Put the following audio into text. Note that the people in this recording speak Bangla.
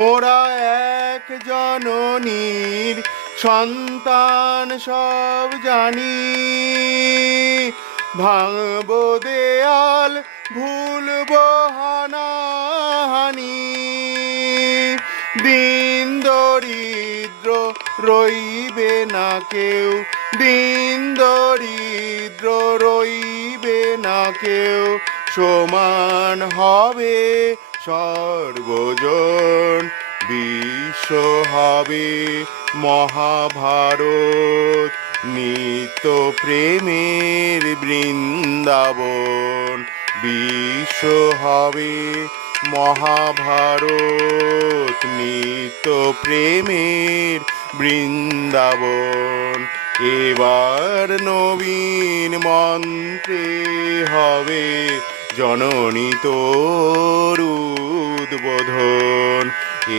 ওরা এক জননীর সন্তান সব জানি। ভাঙব দেয়াল, ভুলব হানাহানি। দিন দরিদ্র রইবে না কেউ, দিন দরিদ্র রইবে না কেউ। সমান হবে সর্বজন বিশ্ব হবে মহাভারত। নিত্য প্রেমের বৃন্দাবন বিশ্ব হবে মহাভারত। নিত্য প্রেমের বৃন্দাবন। এবার নবীন মন্ত্রে হবে জননী তোর বোধ